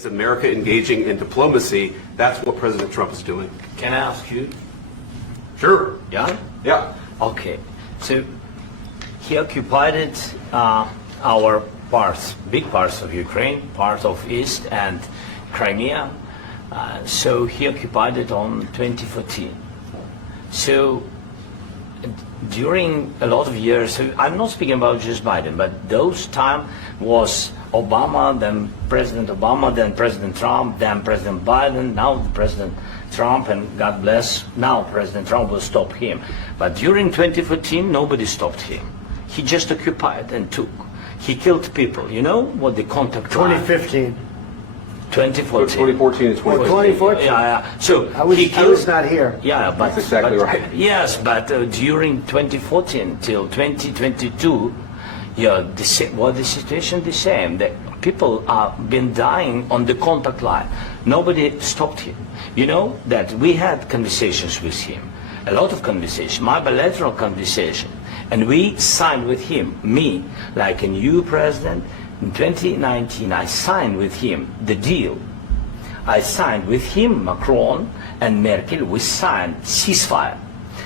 Is America engaging in diplomacy? That's what President Trump is doing. Can I ask you? Sure. Yeah? Yeah. Okay. So he occupied it, our parts, big parts of Ukraine, part of East and Crimea. So he occupied it on 2014. So during a lot of years, so I'm not speaking about just Biden, but those time was Obama, then President Obama, then President Trump, then President Biden, now President Trump, and God bless, now President Trump will stop him. But during 2014, nobody stopped him. He just occupied and took. He killed people. You know what the contact 2015. 2014 2014. and 2014. 2014. Yeah. So I was not here. Yeah, but That's exactly right. Yes, but during 2014 till 2022, yeah, the situation the same. The people have been dying on the contact line. Nobody stopped him. You know that we had conversations with him, a lot of conversations, my bilateral conversation, and we signed with him, me, like a new president. In 2019, I signed with him the deal. I signed with him, Macron and Merkel, we signed ceasefire.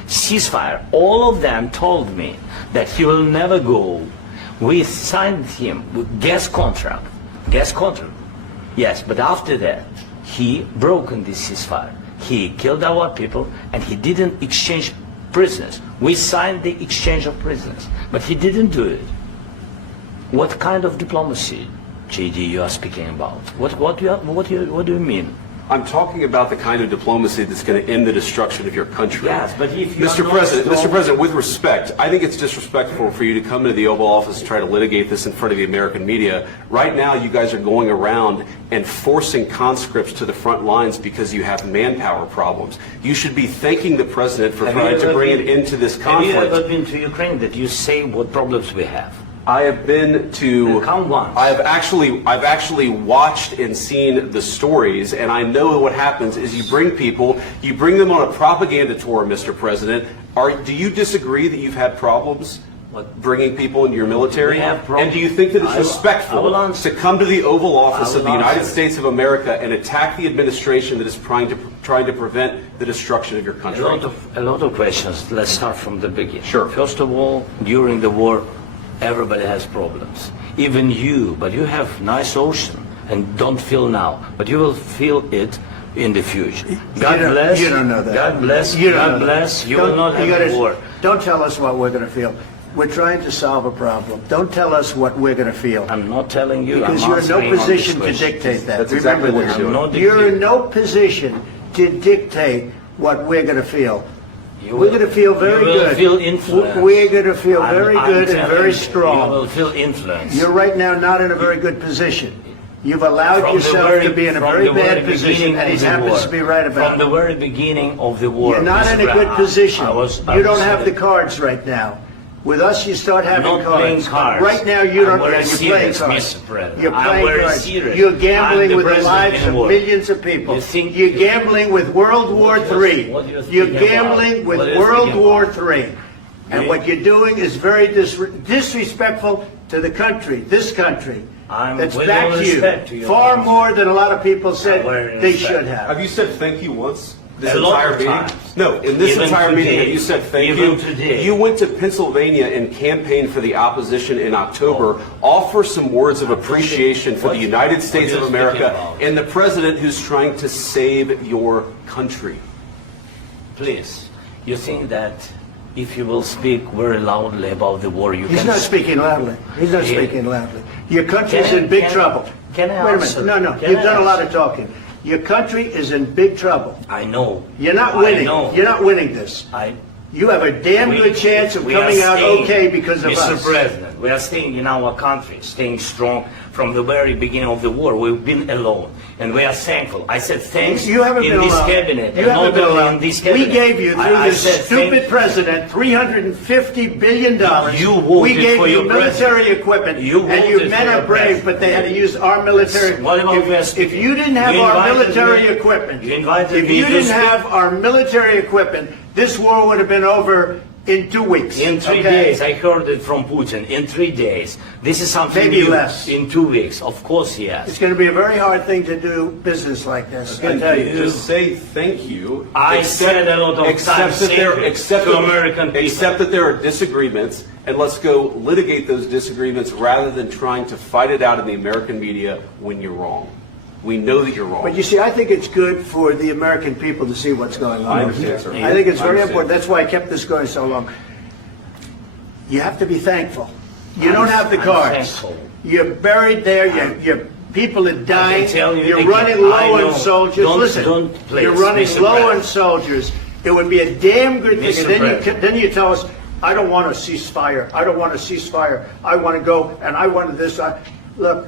Ceasefire. All of them told me that he will never go. We signed with him with gas contract. Gas contract. Yes, but after that, he broken this ceasefire. He killed our people and he didn't exchange prisoners. We signed the exchange of prisoners, but he didn't do it. What kind of diplomacy, JD, you are speaking about? What do you mean? I'm talking about the kind of diplomacy that's going to end the destruction of your country. Yes, but if you Mr. President, with respect, I think it's disrespectful for you to come into the Oval Office and try to litigate this in front of the American media. Right now, you guys are going around and forcing conscripts to the front lines because you have manpower problems. You should be thanking the President for trying to bring it into this conflict. Have you ever been to Ukraine that you say what problems we have? I have been to. Count once. I've actually watched and seen the stories, and I know what happens is you bring them on a propaganda tour, Mr. President. Do you disagree that you've had problems bringing people into your military? We have problems. And do you think that it's respectful to come to the Oval Office of the United States of America and attack the administration that is trying to prevent the destruction of your country? A lot of questions. Let's start from the beginning. Sure. First of all, during the war, everybody has problems. Even you, but you have nice ocean and don't feel now, but you will feel it in the future. God bless. You don't know that. God bless. You God bless. You will not have war. Don't tell us what we're going to feel. We're trying to solve a problem. Don't tell us what we're going to feel. I'm not telling you. Because I'm you're in no answering on position this to question. dictate that. That's exactly Remember what that. you're I'm not doing. You're dictating. in no position to dictate what we're going to feel. You We're will- going to feel very you will good. Feel influenced. We're going to feel very I'm good and telling very you, strong. You will feel influence. You're right now not in a very good position. You've allowed From the yourself very- to be in a from very the very bad position, beginning and he of the happens war. to be right about From the it. very beginning of the war. You're not Mr. in a good Brown, position. I was You don't have the saying, cards right now. With us, you start having I'm not playing cards. cards. Right now, you I'm don't. very You're playing serious, cards. Mr. President. You're I'm playing very cards. serious. You're I'm gambling the with the president lives in of war. millions of people. You think- You're gambling with World War III. What do you think You're about? gambling with What do you World think War about? III. And what you're doing is very disrespectful to the country, this country. I'm That's with back all to you. respect to your Far country. more than a lot of people said very they respect. should have. Have you said thank you once? This A lot entire of meeting? times. No, in this Even entire meeting, today. have you said thank Even you? today. You went to Pennsylvania and campaigned for the opposition in October. Offer some words of appreciation for the United States what of are you speaking America about? and the president who's trying to save your country. Please, you think that if you will speak very loudly about the war, you He's can... not speaking loudly. He's not Yeah. speaking loudly. Your country's Can I- in big can- trouble. can I Wait a answer? minute. No. Can You've I done a lot answer? of talking. Your country is in big trouble. I know. You're not I winning. know. You're not winning this. You have a damn good chance of we are coming out staying, okay because of Mr. us. President, we are staying in our country, staying strong from the very beginning of the war. We've been alone, and we are thankful. I said thanks You haven't in been this alone. cabinet, You and haven't not been only alone. in this We cabinet. gave you, through I this said stupid thank- president, $350 billion. You voted we gave for you your military president. equipment, You and your voted men for are your brave, president. but they had to use our military. What about Vance? If you didn't have You our invited military me- equipment, you invited if me you to didn't speak- have our military equipment, this war would have been over in 2 weeks. In 3 okay? days, I heard it from Putin. In 3 days, This is something Maybe new less. in 2 weeks. Of course, yes. It's going to be a very hard thing to do business like this. I tell you. Just say thank you. I said a lot of times to American people. Accept that there are disagreements, and let's go litigate those disagreements rather than trying to fight it out in the American media when you're wrong. We know that you're wrong. But you see, I think it's good for the American people to see what's going on. I understand, sir. I think it's very I understand. important. That's why I kept this going so long. You have to be thankful. You don't have the I'm cards. thankful. You're buried there. Your people are dying. tell you You're again, running I low know. on soldiers. Don't- Listen, don't please, you're running Mr. low President. on soldiers. It would be a damn good thing. Mr. And President. then you tell us, I don't want a ceasefire. I don't want a ceasefire. I want to go and I want this. Look,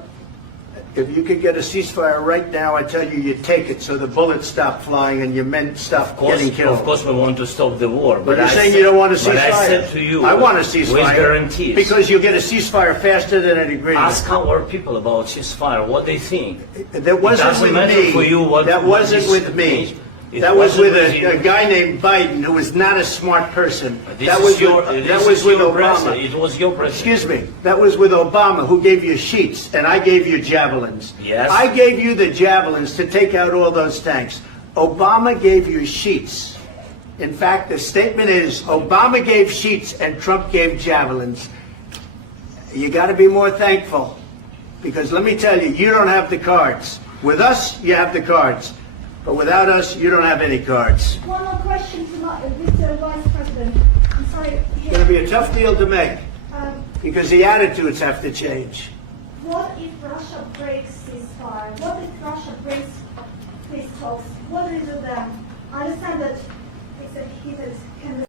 if you could get a ceasefire right now, I tell you, you take it so the bullets stop flying and your men stop getting killed. Of course, we want to stop the war. But you're I saying said- you don't want a ceasefire. But I said to you, I want a ceasefire. with guarantees. Because you'll get a ceasefire faster than an agreement. Ask our people about ceasefire, what they think. That wasn't doesn't with matter me. for you what- That what wasn't is- with me. it That was wasn't with with you. a guy named Biden, who was not a smart person. This That is was your, with, this that is was with your Obama. president. It was your president. Excuse me. That was with Obama, who gave you sheets, and I gave you javelins. Yes. I gave you the javelins to take out all those tanks. Obama gave you sheets. In fact, the statement is Obama gave sheets and Trump gave javelins. You got to be more thankful, because let me tell you, you don't have the cards. With us, you have the cards. But without us, you don't have any cards. One more question to Mr. Vice President. I'm sorry. It's going to be a tough deal to make, Um, because the attitudes have to change. what if Russia breaks ceasefire? What if Russia breaks peace talks? What do you do then? I understand that it's a heated